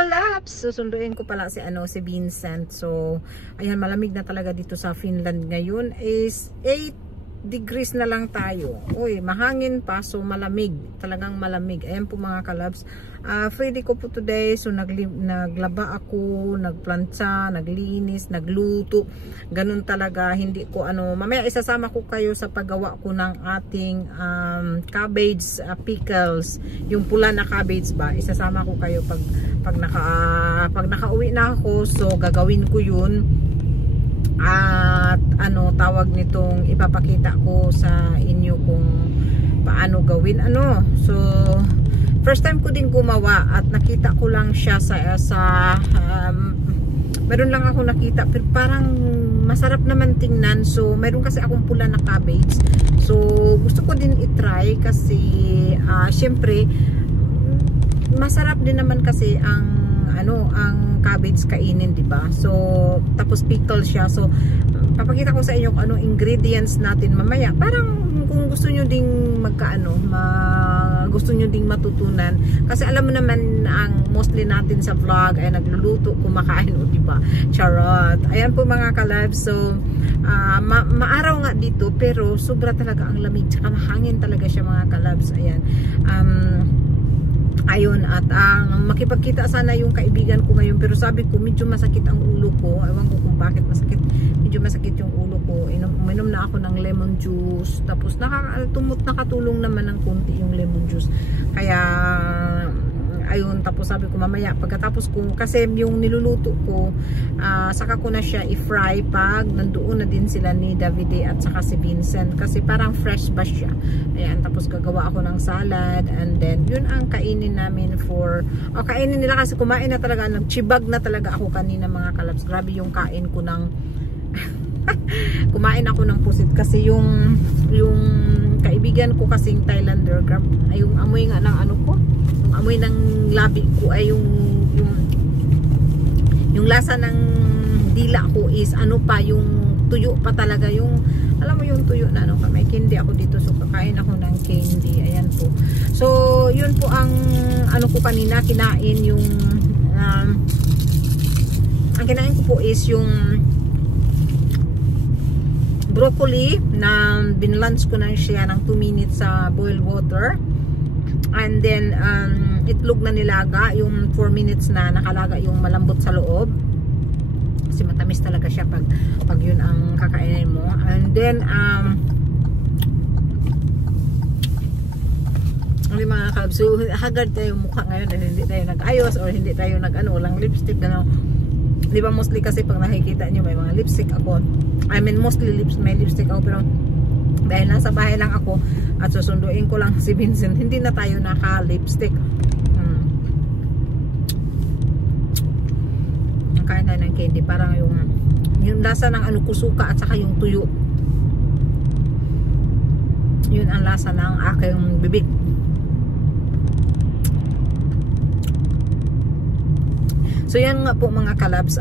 kalabs, susunduin ko pala si si Vincent. So ayan, malamig na talaga dito sa Finland ngayon. Is 8 degrees na lang tayo. Uy, mahangin pa, so malamig, talagang malamig. Ayan po mga kalabs. Free day ko po today, so naglaba ako, nagplantsa, naglinis, nagluto. Ganun talaga, hindi ko mamaya isasama ko kayo sa paggawa ko ng ating cabbage pickles, yung pula na cabbage ba. Isasama ko kayo pag nakauwi na ako, so gagawin ko yun. At tawag nitong ipapakita ko sa inyo kung paano gawin so first time ko din gumawa at nakita ko lang siya sa meron lang ako nakita pero parang masarap naman tingnan. So meron kasi akong pula na cabbage, so gusto ko din i-try kasi syempre masarap din naman kasi ang cabbage kainin, di ba? So tapos pickle siya. So papakita ko sa inyo kung anong ingredients natin mamaya. Parang kung gusto niyo ding gusto niyo ding matutunan, kasi alam mo naman ang mostly natin sa vlog ay nagluluto, kumakain, o di ba? Charot. Ayan po mga kalabs. So maaraw nga dito pero sobra talaga ang lamig, tsaka mahangin talaga siya mga kalabs. Ayan. Ayun, at makipagkita sana yung kaibigan ko ngayon, pero sabi ko medyo masakit ang ulo ko. Ewan ko kung bakit medyo masakit yung ulo ko. Uminom na ako ng lemon juice, tapos nakatulong naman ng konti yung lemon juice. Kaya ayun, tapos sabi ko mamaya pagkatapos ko, kasi yung niluluto ko saka ko na siya i-fry pag nandoon na din sila ni Davide at saka si Vincent, kasi parang fresh ba siya. Ayan, tapos gagawa ako ng salad, and then yun ang kainin namin kainin nila, kasi kumain na talaga, nagchibag na talaga ako kanina mga kalabs. Grabe yung kain ko ng kumain ako ng pusit, kasi yung kaibigan ko kasing Thailander, yung amoy nga ng ko, yung amoy ng labi ko ay yung lasa ng dila ko is yung tuyo pa talaga, yung alam mo yung tuyo na may candy ako dito, so kakain ako ng candy. Ayan po. So yun po ang ko kanina kinain, yung ang kinain ko po is yung broccoli na binlunch ko na siya ng 2 minutes sa boiled water, and then itlog na nilaga, yung 4 minutes na nakalaga, yung malambot sa loob, kasi matamis talaga siya pag yun ang kakainin mo. And then mga kalabs, so haggard tayo mukha ngayon dahil hindi tayo nag-ayos or hindi tayo walang lipstick, di ba? Mostly kasi pag nakikita nyo may mga lipstick ako, mostly may lipstick ako, pero dahil nasa bahay lang ako at susunduin ko lang si Vincent, hindi na tayo naka-lipstick. Kain tayo ng candy, parang yung lasa ng kusuka at saka yung tuyo, yun ang lasa ng aking bibig. So yan nga po mga kalabs,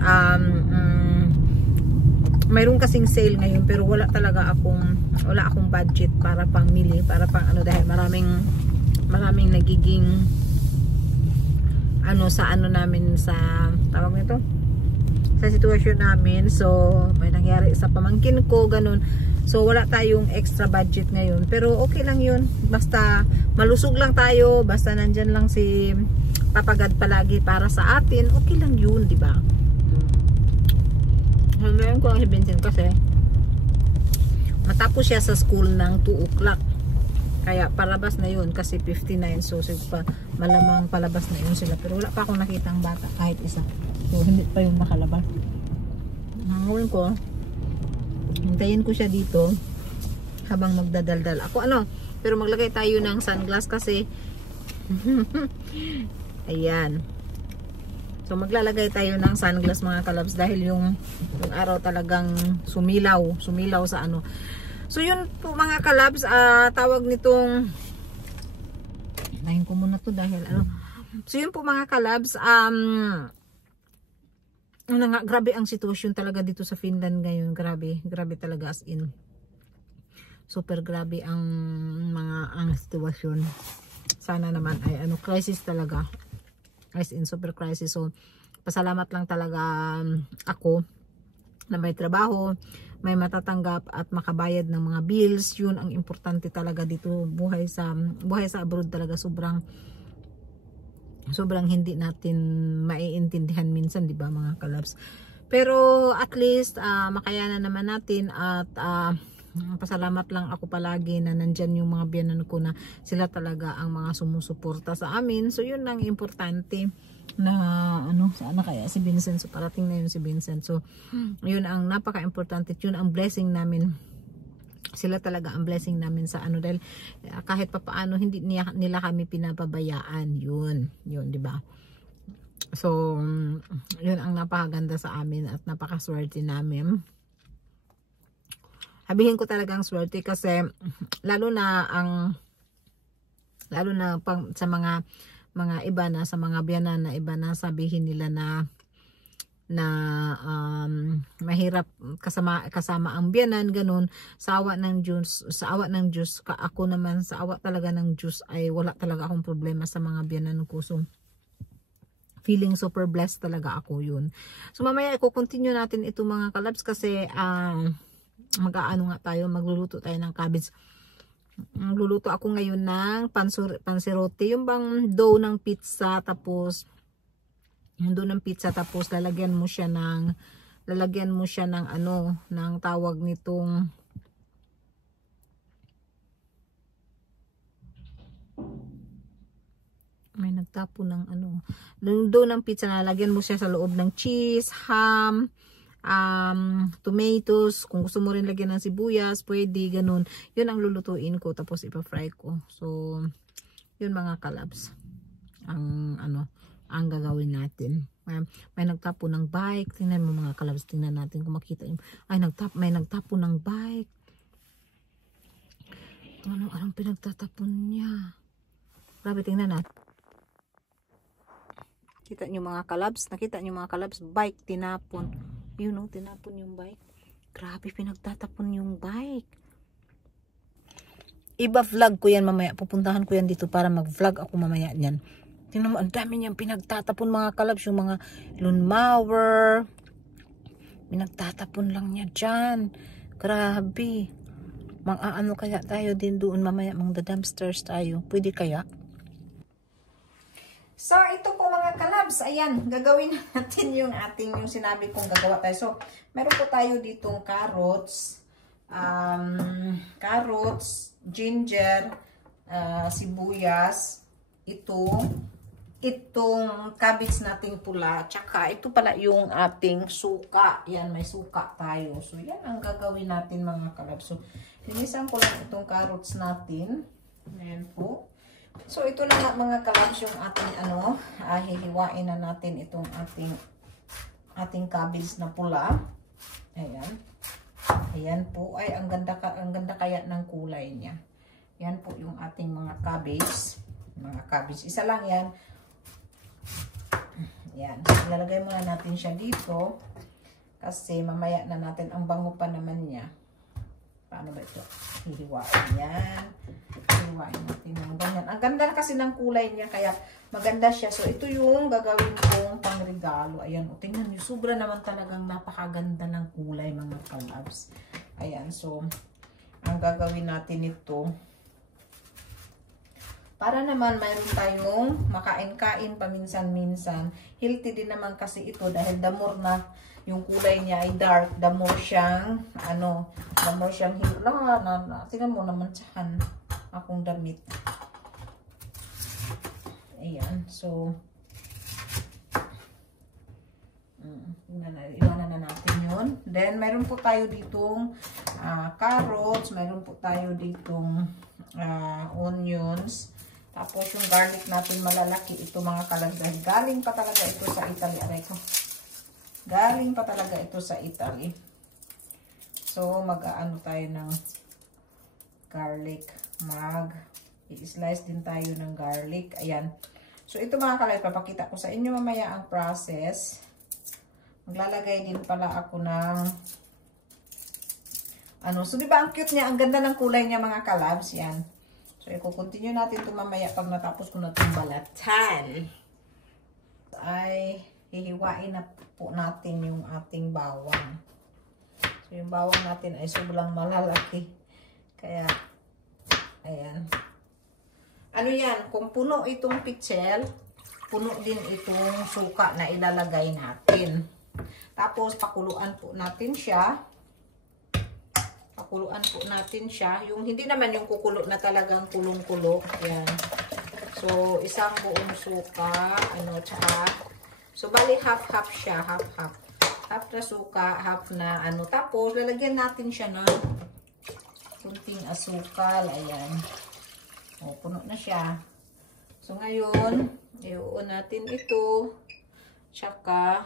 mayroon kasing sale ngayon, pero wala akong budget para pangmili, para dahil maraming nagiging sa namin, sa tawag nito, sa sitwasyon namin. So may nangyari sa pamangkin ko, ganun. So wala tayong extra budget ngayon, pero okay lang yun, basta malusog lang tayo, basta nandyan lang si papagad palagi para sa atin, okay lang yun, di ba? Ngayon ko ang Vincent kasi matapos siya sa school ng 2 o'clock, kaya palabas na yun kasi 59, so malamang palabas na yun sila, pero wala pa akong nakitang bata kahit isa, so hindi pa yung makalabas. Ngayon ko hintayin ko siya dito habang magdadaldal ako pero maglagay tayo ng sunglass kasi ayan. So maglalagay tayo ng sunglass mga kalabs dahil yung araw talagang sumilaw sa So yun po mga kalabs, tawag nitong lahin ko muna to dahil So yun po mga kalabs, grabe ang sitwasyon talaga dito sa Finland ngayon. Grabe talaga, as in super grabe ang sitwasyon. Sana naman ay crisis talaga. As in super crisis. So pasalamat lang talaga ako na may trabaho, may matatanggap at makabayad ng mga bills. Yun ang importante talaga dito. Buhay sa abroad talaga sobrang hindi natin maiintindihan minsan, di ba mga kalabs? Pero at least makayanan naman natin at pasalamat lang ako palagi na nandyan yung mga biyanan ko na sila talaga ang mga sumusuporta sa amin. So yun ang importante na sana kaya si Vincent, so parating na yun si Vincent. So yun ang napaka-importante, yun ang blessing namin. Sila talaga ang blessing namin sa dahil kahit papaano hindi nila kami pinapabayaan. Yun, di ba? So yun ang napakaganda sa amin at napakaswerte namin. Sabihin ko talagang swerte kasi lalo na sa mga iba na, sa mga biyanan na iba na sabihin nila na mahirap kasama ang biyanan, ganun. Sa awa ng Diyos, ako naman sa awa talaga ng Diyos ay wala talaga akong problema sa mga biyanan ko. So feeling super blessed talaga ako yun. So mamaya i-continue natin ito mga kalabs kasi magluluto tayo ng cabbage. Magluluto ako ngayon ng pansirote, yung bang dough ng pizza, tapos lalagyan mo siya ng ng tawag nitong may nagtapo ng yung dough ng pizza, lalagyan mo siya sa loob ng cheese, ham, tomatoes, kung gusto mo rin lagyan ng sibuyas, pwede, ganun. Yun ang lulutuin ko, tapos ipa-fry ko. So yun mga kalabs ang gagawin natin. May nagtapo ng bike. Tingnan mo mga kalabs, tingnan natin kung makita yung may nagtapo ng bike. Anong pinagtatapon niya? Grabe, tingnan natin. Nakita nyo mga kalabs, bike tinapon. Yun tinapon yung bike. Grabe, pinagtatapon yung bike. Iba-vlog ko yan mamaya. Pupuntahan ko yan dito para mag-vlog ako mamaya niyan. Tingnan mo, ang dami niyang pinagtatapon mga kalabs. Yung mga lawnmower. Pinagtatapon lang niya dyan. Grabe. Mang-aano kaya tayo din doon mamaya, mang-dumpsters tayo. Pwede kaya? So, ito po mga kalabs, ayan, gagawin natin yung sinabi kong gagawa tayo. So, meron po tayo ditong carrots, ginger, sibuyas, itong cabbage nating pula, tsaka ito pala yung ating suka. Yan, may suka tayo. So, yan ang gagawin natin mga kalabs. So, linisan ko lang itong carrots natin. Ayan po. So, ito na nga mga kalabs yung ating hihiwain na natin itong ating cabbage na pula. Ayan. Ayan po. Ay, ang ganda kaya ng kulay niya. Yan po yung ating mga cabbage. Isa lang yan. Yan. Ilalagay muna natin siya dito. Kasi mamaya na natin, ang bango pa naman niya. Paano ba ito? Hihiwain yan. Hihiwain natin ng ganyan. Ang ganda kasi ng kulay niya, kaya maganda siya. So, ito yung gagawin kong pangregalo. Ayan, tingnan nyo. Sobra naman talagang napakaganda ng kulay, mga kalabs. Ayan, so, ang gagawin natin ito, para naman mayroon tayong makain-kain paminsan-minsan. Healthy din naman kasi ito dahil the more na yung kulay niya ay dark, the more siyang tingnan mo naman tsahan akong damit. Ayan, so iwanan na natin yun. Then mayroon po tayo ditong carrots, mayroon po tayo ditong onions, tapos yung garlic natin malalaki. Ito mga kalabs, galing pa talaga ito sa Italy. Aray ko. Galing pa talaga ito sa Italy. So, mag-aano tayo ng garlic. I-slice din tayo ng garlic. Ayan. So, ito mga kalabs, papakita ko sa inyo mamaya ang process. Maglalagay din pala ako ng so, diba ang cute niya? Ang ganda ng kulay niya mga kalabs. Yan. So, i-continue natin ito mamaya pag natapos ko na itong balatan. ay hihiwain na po natin yung ating bawang. So, yung bawang natin ay sobrang malalaki. Kaya, ayan. Ano yan? Kung puno itong pichel, puno din itong suka na ilalagay natin. Tapos, pakuluan po natin siya. Pakuluan po natin siya. Yung hindi naman yung kukulo na talagang kulong-kulo. Ayan. So, isang buong suka. Tsaka, so, bali half-half siya. Half-half. Half na suka, half na Tapos, lalagyan natin siya ng kunting asukal. Ayan. O, puno na siya. So, ngayon, iuun natin ito. Tsaka,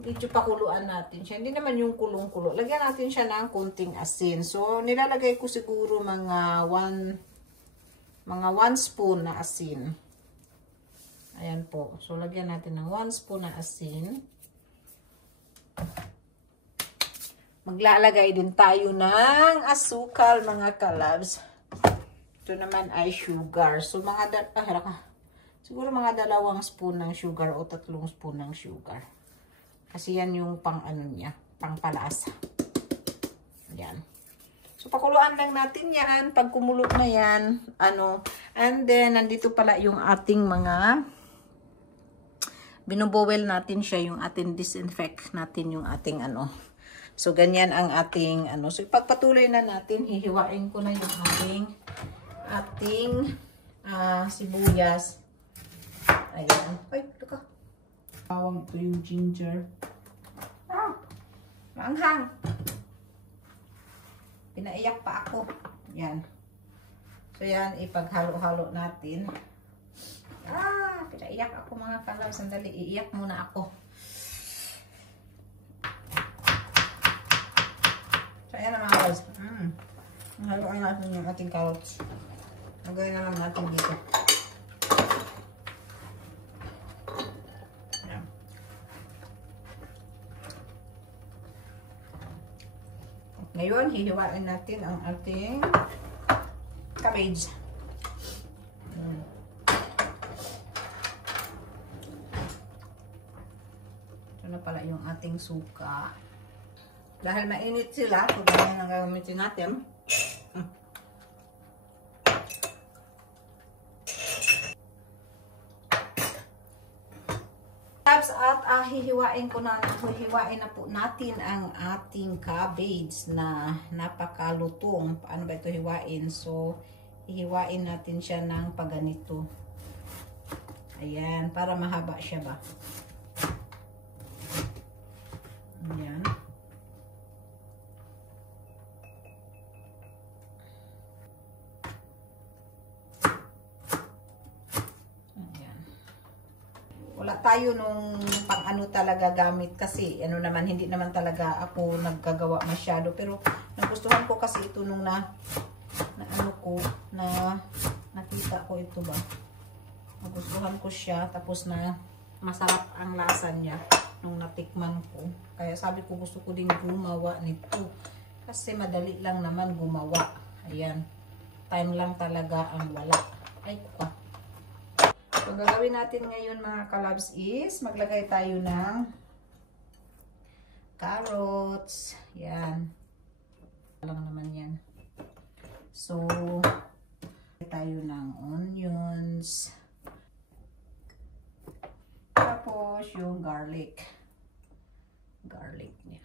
medyo pakuluan natin siya. Hindi naman yung kulong-kulo. Lagyan natin siya ng kunting asin. So, nilalagay ko siguro mga 1 spoon na asin. Ayan po. So, lagyan natin ng 1 spoon na asin. Maglalagay din tayo ng asukal, mga kalabs. Ito naman ay sugar. So, siguro mga 2 spoon ng sugar o 3 spoon ng sugar. Kasi yan yung pang niya, pang palasa. Yan. So, pakuluan lang natin yan. Pag kumulo na yan, and then, nandito pala yung ating mga binubowel natin siya, yung ating disinfect natin yung ating So, ganyan ang ating So, pagpatuloy na natin, hihiwain ko na yung ating sibuyas. Ayan. Ay, luka. Bawang ito yung ginger. Maanghang. Pinaiyak pa ako. Yan. So, yan, ipaghalo-halo natin. Pinaiyak ako, mga kalab. Sandali, iiyak muna ako. So, ayan na, mga kalabs. Haluin natin yung ating carrots. Nagawin na lang natin dito. Ayan. Ngayon, hihiwain natin ang ating cabbage. Na pala yung ating suka. Dahil mainit sila, so ganyan ang gagamitin natin. At hihiwain na po natin ang ating cabbage na napakalutong. Paano ba ito hiwain? So, hihiwain natin siya ng paganito. Ayan, para mahaba siya ba? Ayan. Ayan. Wala tayo nung pang talaga gamit kasi naman, hindi naman talaga ako naggagawa masyado. Pero nagustuhan ko kasi ito nung nakita ko ito ba. Nagustuhan ko siya, tapos na masarap ang lasa niya nung natikman ko. Kaya sabi ko, gusto ko din gumawa nito. Kasi madali lang naman gumawa. Ayan. Time lang talaga ang wala. Ay, kuka. So, gagawin natin ngayon, mga kalabs, is maglagay tayo ng carrots. Yan. Lang naman yan. So, tayo ng onions. Tapos, yung garlic. Garlic niya.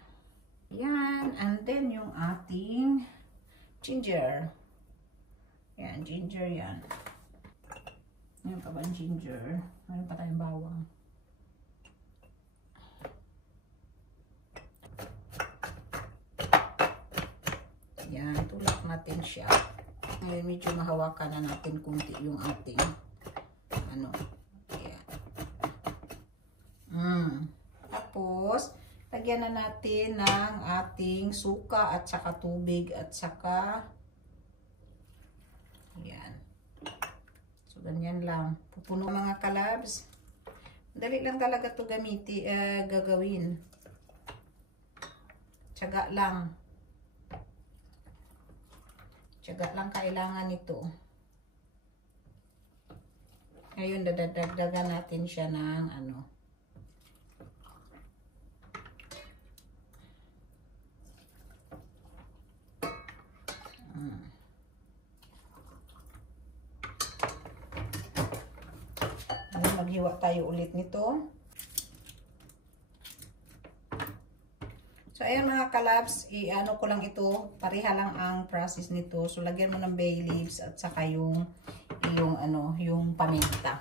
Yan. And then, yung ating ginger. Yan, ginger yan. Ngayon pa ba ang ginger? Meron pa tayong bawang. Yan, tulak natin siya. Ngayon, medyo mahawakan na natin kunti yung ating Tapos, lagyan na natin ng ating suka at saka tubig at saka yan. So, ganyan lang. Pupuno, mga kalabs. Dali lang talaga ito gagawin. Tiyaga lang. Tiyaga lang kailangan ito. Ngayon, dadagdagan natin siya ng maghiwa tayo ulit nito. So, ayan mga kalabs, i-ano ko lang ito, pareha lang ang process nito. So, lagyan mo ng bay leaves at saka yung paminta.